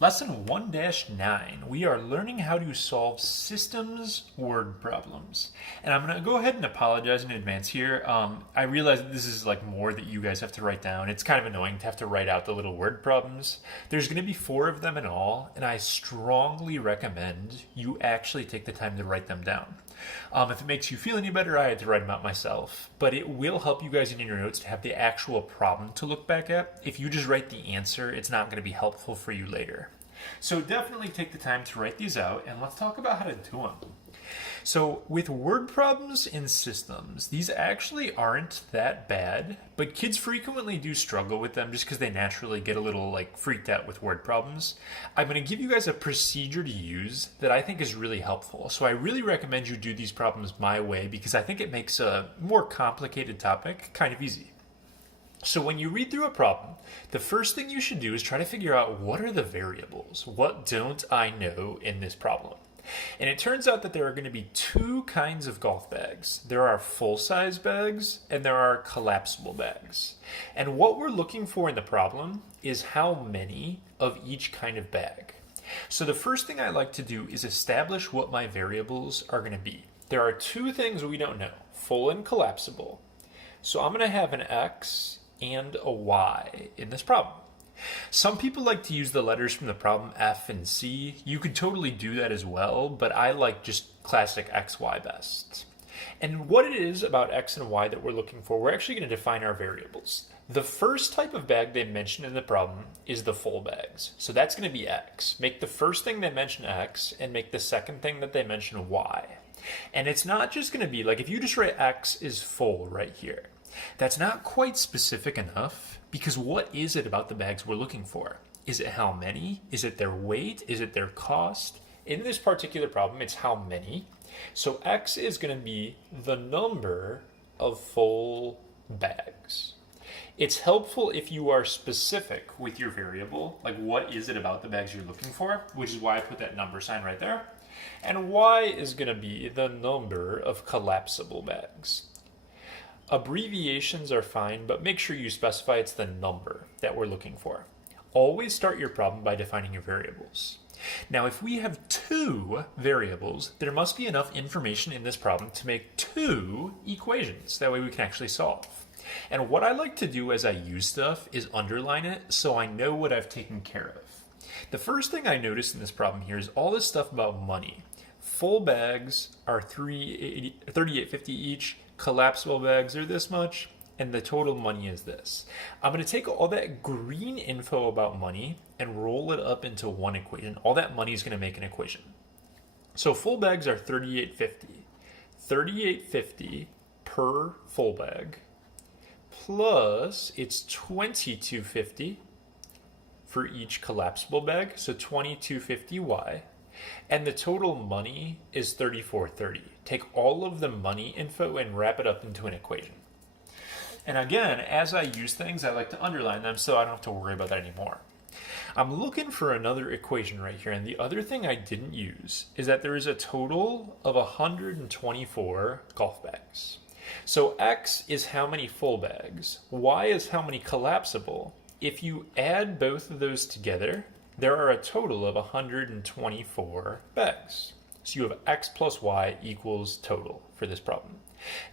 Lesson 1-9, we are learning how to solve systems word problems. And I'm going to go ahead and apologize in advance here. I realize that this is like more that you guys have to write down. It's kind of annoying to have to write out the little word problems. There's going to be 4 of them in all, and I strongly recommend you actually take the time to write them down. If it makes you feel any better, I had to write them out myself, but it will help you guys in your notes to have the actual problem to look back at. If you just write the answer, it's not going to be helpful for you later. So definitely take the time to write these out, and let's talk about how to do them. So with word problems in systems, these actually aren't that bad, but kids frequently do struggle with them just because they naturally get a little freaked out with word problems. I'm going to give you guys a procedure to use that I think is really helpful. So I really recommend you do these problems my way because I think it makes a more complicated topic kind of easy. So when you read through a problem, the first thing you should do is try to figure out what are the variables? What don't I know in this problem? And it turns out that there are going to be 2 kinds of golf bags. There are full-size bags and there are collapsible bags. And what we're looking for in the problem is how many of each kind of bag. So the first thing I like to do is establish what my variables are going to be. There are 2 things we don't know, full and collapsible. So I'm going to have an X and a Y in this problem. Some people like to use the letters from the problem F and C. You could totally do that as well, but I like just classic XY best. And what it is about X and Y that we're looking for, we're actually going to define our variables. The first type of bag they mention in the problem is the full bags. So that's going to be X. Make the first thing they mention X and make the second thing that they mention Y. And it's not just going to be if you just write X is full right here. That's not quite specific enough because what is it about the bags we're looking for? Is it how many? Is it their weight? Is it their cost? In this particular problem, it's how many. So X is going to be the number of full bags. It's helpful if you are specific with your variable, like what is it about the bags you're looking for, which is why I put that number sign right there. And Y is going to be the number of collapsible bags. Abbreviations are fine, but make sure you specify it's the number that we're looking for. Always start your problem by defining your variables. Now, if we have 2 variables, there must be enough information in this problem to make 2 equations. That way we can actually solve. And what I like to do as I use stuff is underline it so I know what I've taken care of. The first thing I noticed in this problem here is all this stuff about money. Full bags are $38.50 each. Collapsible bags are this much, and the total money is this. I'm going to take all that green info about money and roll it up into one equation. All that money is going to make an equation. So full bags are $38.50. $38.50 per full bag plus it's $22.50 for each collapsible bag, so $22.50Y. And the total money is $34.30. Take all of the money info and wrap it up into an equation. And again, as I use things, I like to underline them so I don't have to worry about that anymore. I'm looking for another equation right here, and the other thing I didn't use is that there is a total of 124 golf bags. So X is how many full bags, Y is how many collapsible. If you add both of those together, there are a total of 124 bags. So you have X plus Y equals total for this problem.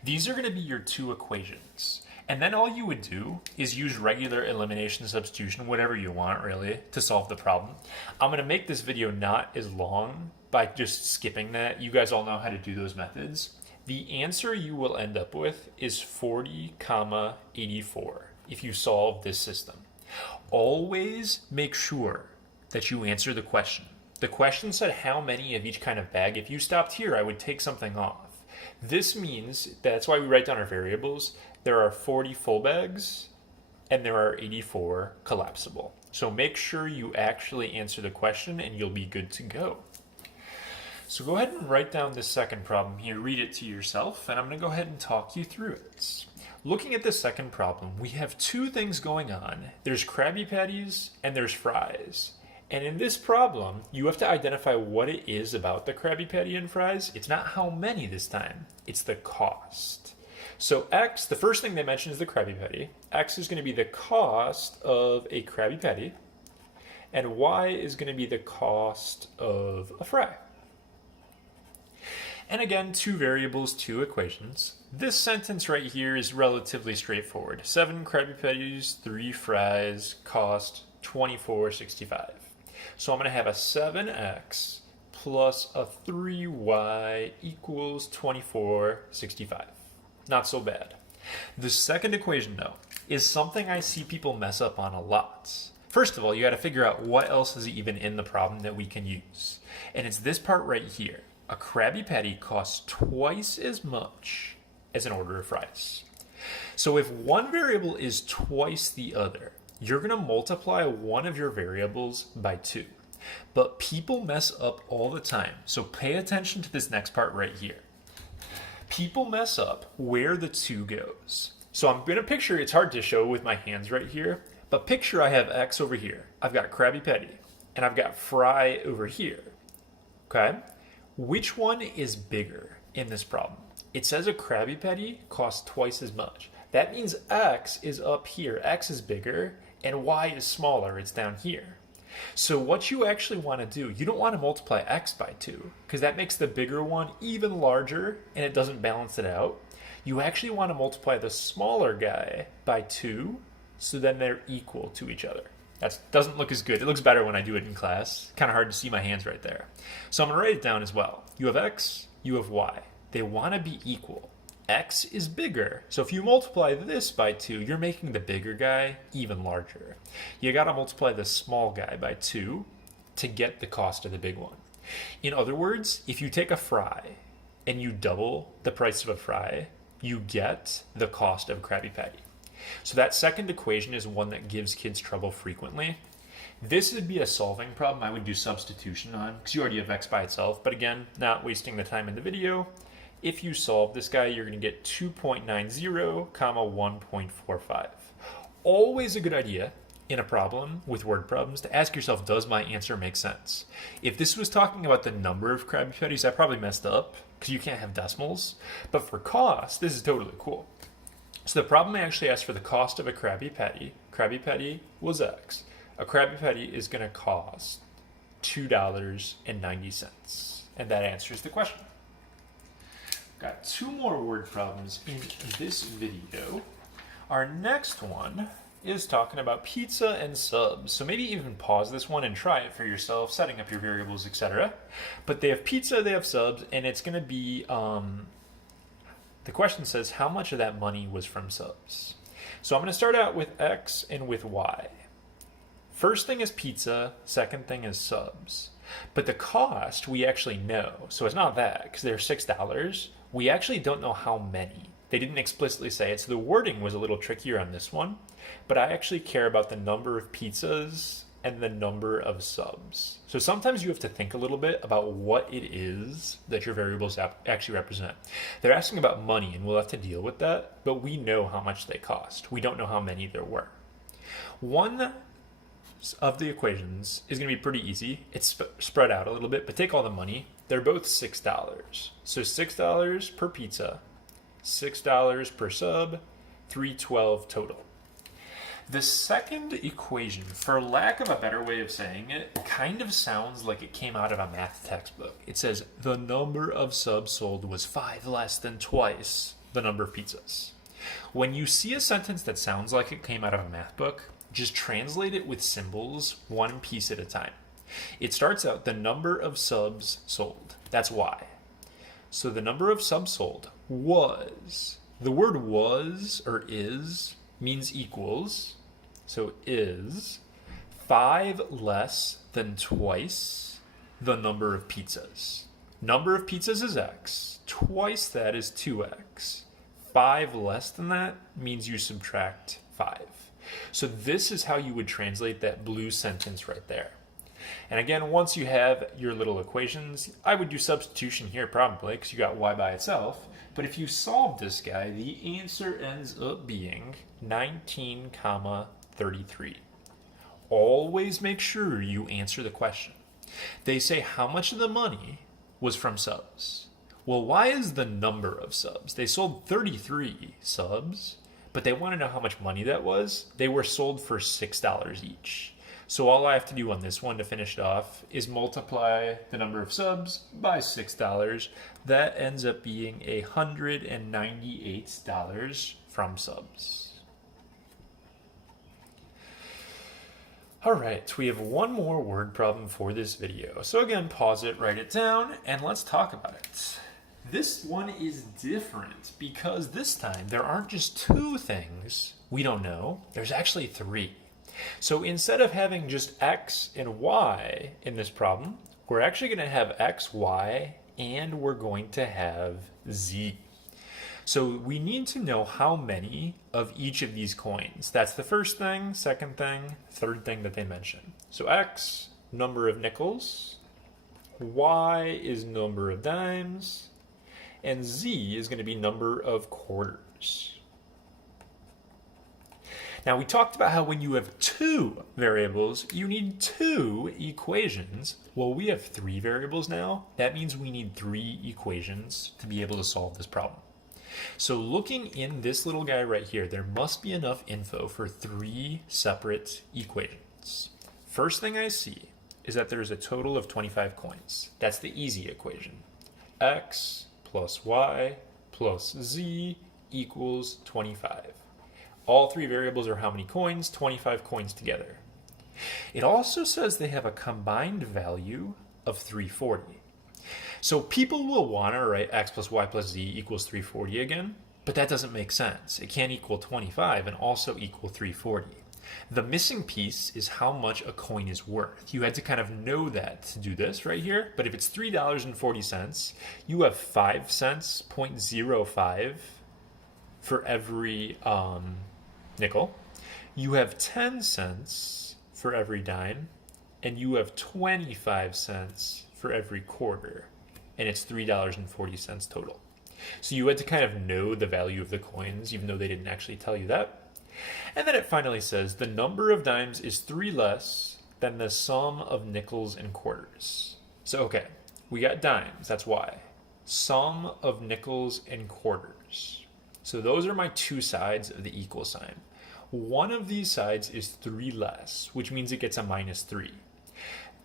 These are going to be your 2 equations. And then all you would do is use regular elimination substitution, whatever you want really, to solve the problem. I'm going to make this video not as long by just skipping that. You guys all know how to do those methods. The answer you will end up with is 40,84 if you solve this system. Always make sure that you answer the question. The question said how many of each kind of bag. If you stopped here, I would take something off. This means, that's why we write down our variables, there are 40 full bags and there are 84 collapsible. So make sure you actually answer the question and you'll be good to go. So go ahead and write down this second problem here, read it to yourself, and I'm going to go ahead and talk you through it. Looking at the second problem, we have 2 things going on. There's Krabby Patties and there's fries. And in this problem, you have to identify what it is about the Krabby Patty and fries. It's not how many this time, it's the cost. So X, the first thing they mention is the Krabby Patty. X is going to be the cost of a Krabby Patty. and y is going to be the cost of a fry. And again, two variables, two equations. This sentence right here is relatively straightforward. 7 Krabby Patties, 3 fries, cost $24.65. So I'm going to have a 7x plus a 3y equals $24.65. Not so bad. The second equation, though, is something I see people mess up on a lot. First of all, you got to figure out what else is even in the problem that we can use. And it's this part right here. A Krabby Patty costs twice as much as an order of fries. So if one variable is twice the other, you're going to multiply one of your variables by 2. But people mess up all the time, so pay attention to this next part right here. People mess up where the 2 goes. So I'm going to picture, it's hard to show with my hands right here, but picture I have X over here. I've got Krabby Patty, and I've got fry over here. Okay? Which one is bigger in this problem? It says a Krabby Patty costs twice as much. That means X is up here. X is bigger, and Y is smaller. It's down here. So what you actually want to do, you don't want to multiply X by 2, because that makes the bigger one even larger, and it doesn't balance it out. You actually want to multiply the smaller guy by 2, so then they're equal to each other. That doesn't look as good. It looks better when I do it in class. Kind of hard to see my hands right there. So I'm going to write it down as well. You have X, you have Y. They want to be equal. X is bigger. So if you multiply this by 2, you're making the bigger guy even larger. You got to multiply the small guy by 2 to get the cost of the big one. In other words, if you take a fry and you double the price of a fry, you get the cost of a Krabby Patty. So that second equation is one that gives kids trouble frequently. This would be a solving problem I would do substitution on, because you already have X by itself. But again, not wasting the time in the video. If you solve this guy, you're going to get 2.90, comma 1.45. Always a good idea in a problem with word problems to ask yourself, does my answer make sense? If this was talking about the number of Krabby Patties, I probably messed up, because you can't have decimals. But for cost, this is totally cool. So the problem actually asked for the cost of a Krabby Patty. Krabby Patty was X. A Krabby Patty is going to cost $2.90. And that answers the question. Got 2 more word problems in this video. Our next one is talking about pizza and subs. So maybe even pause this one and try it for yourself, setting up your variables, etc. But they have pizza, they have subs, and it's going to be... the question says, how much of that money was from subs? So I'm going to start out with X and with Y. First thing is pizza, second thing is subs. But the cost we actually know. So it's not that, because they're $6. We actually don't know how many. They didn't explicitly say it, so the wording was a little trickier on this one. But I actually care about the number of pizzas and the number of subs. So sometimes you have to think a little bit about what it is that your variables actually represent. They're asking about money, and we'll have to deal with that, but we know how much they cost. We don't know how many there were. One of the equations is going to be pretty easy. It's spread out a little bit, but take all the money. They're both $6. So $6 per pizza, $6 per sub, $3.12 total. The second equation, for lack of a better way of saying it, kind of sounds like it came out of a math textbook. It says the number of subs sold was 5 less than twice the number of pizzas. When you see a sentence that sounds like it came out of a math book, just translate it with symbols, one piece at a time. It starts out the number of subs sold. That's Y. So the number of subs sold was, the word was or is means equals. So is 5 less than twice the number of pizzas. Number of pizzas is X. Twice that is 2X. 5 less than that means you subtract 5. So this is how you would translate that blue sentence right there. And again, once you have your little equations, I would do substitution here probably because you got Y by itself. But if you solve this guy, the answer ends up being 19, 33. Always make sure you answer the question. They say how much of the money was from subs. Well, why is the number of subs? They sold 33 subs, but they want to know how much money that was. They were sold for $6 each. So all I have to do on this one to finish it off is multiply the number of subs by $6. That ends up being $198 from subs. All right, we have one more word problem for this video. So again, pause it, write it down, and let's talk about it. This one is different because this time there aren't just two things we don't know, there's actually three. So instead of having just x and y in this problem, we're actually going to have x, y, and we're going to have z. So we need to know how many of each of these coins. That's the first thing, second thing, third thing that they mention. So x, number of nickels, y is number of dimes, and z is going to be number of quarters. Now we talked about how when you have two variables, you need two equations. Well, we have three variables now. That means we need three equations to be able to solve this problem. So looking in this little guy right here, there must be enough info for three separate equations. First thing I see is that there's a total of 25 coins. That's the easy equation. X plus y plus z equals 25. All three variables are how many coins? 25 coins together. It also says they have a combined value of 340. So people will want to write x plus y plus z equals 340 again, but that doesn't make sense. It can't equal 25 and also equal 340. The missing piece is how much a coin is worth. You had to kind of know that to do this right here, but if it's $3.40, you have 5 cents, 0.05 for every nickel. You have 10 cents for every dime, and you have 25 cents for every quarter, and it's $3.40 total. So you had to kind of know the value of the coins, even though they didn't actually tell you that. And then it finally says the number of dimes is 3 less than the sum of nickels and quarters. So okay, we got dimes, that's y. Sum of nickels and quarters. So those are my two sides of the equal sign. One of these sides is 3 less, which means it gets a -3.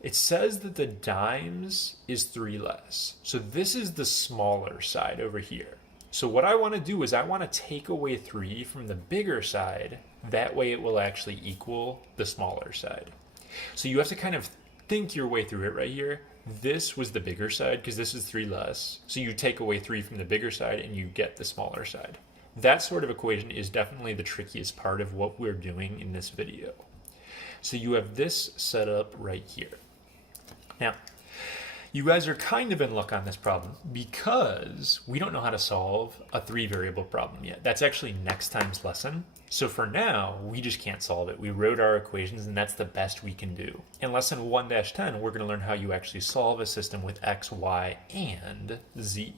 It says that the dimes is 3 less. So this is the smaller side over here. So what I want to do is I want to take away 3 from the bigger side. That way it will actually equal the smaller side. So you have to kind of think your way through it right here. This was the bigger side because this is 3 less. So you take away 3 from the bigger side and you get the smaller side. That sort of equation is definitely the trickiest part of what we're doing in this video. So you have this set up right here. Now, you guys are kind of in luck on this problem because we don't know how to solve a 3-variable problem yet. That's actually next time's lesson. So for now, we just can't solve it. We wrote our equations and that's the best we can do. In lesson 1-10, we're going to learn how you actually solve a system with x, y, and z.